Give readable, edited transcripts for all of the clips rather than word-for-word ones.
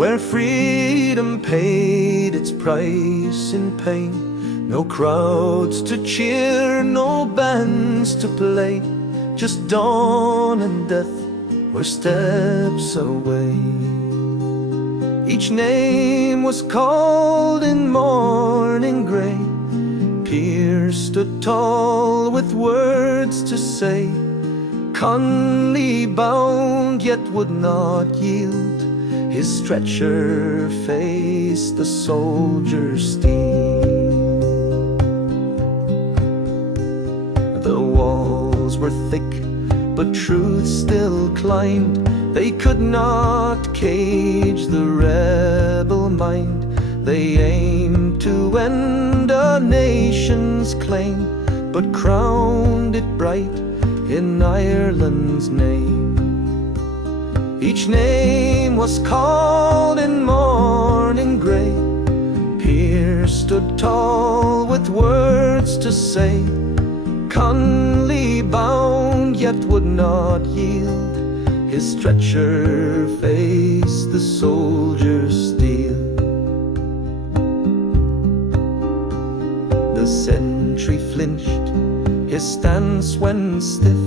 where freedom paid its price in pain. No crowds to cheer, no bands to play, just dawn and death were steps away. Each name was called in morning gray. Pierce stood tall with words to say. Conley bound yet would not yield. His stretcher faced the soldier's steel. The walls were thick, but truth still climbed. They could not cage the rebel mind. They aimed to end a nation's claim, but crowned it bright in Ireland's name. Each name was called in morning grey. Pierce stood tall with words to say. Conley bound yet would not yield. His stretcher faced the soldier's steel. The sentry flinched, his stance went stiff.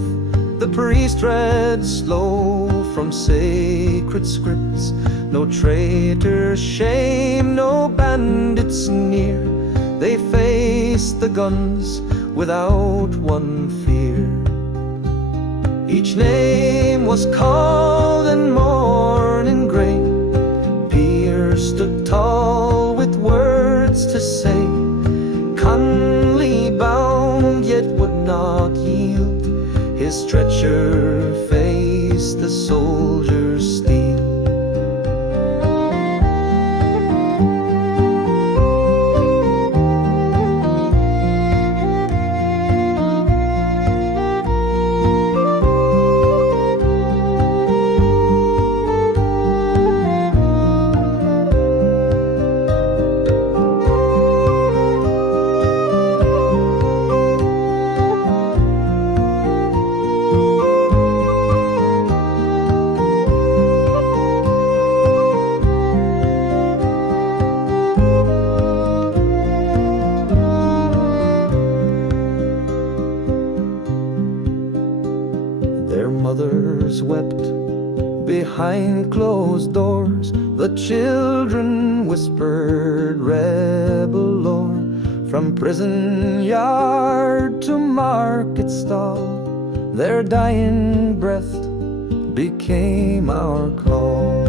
The priest read slow from sacred scripts. No traitor's shame, no bandit's sneer. They faced the guns without one fear. Each name was called in morning grey. Pierce stood tall with words to say. Conley bound yet would not yield. His stretcher faced the soldier's steel. Their mothers wept behind closed doors. The children whispered rebel lore. From prison yard to market stall, their dying breath became our call.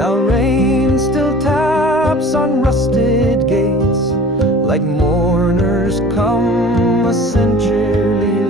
Now rain still taps on rusted gates, like mourners come a century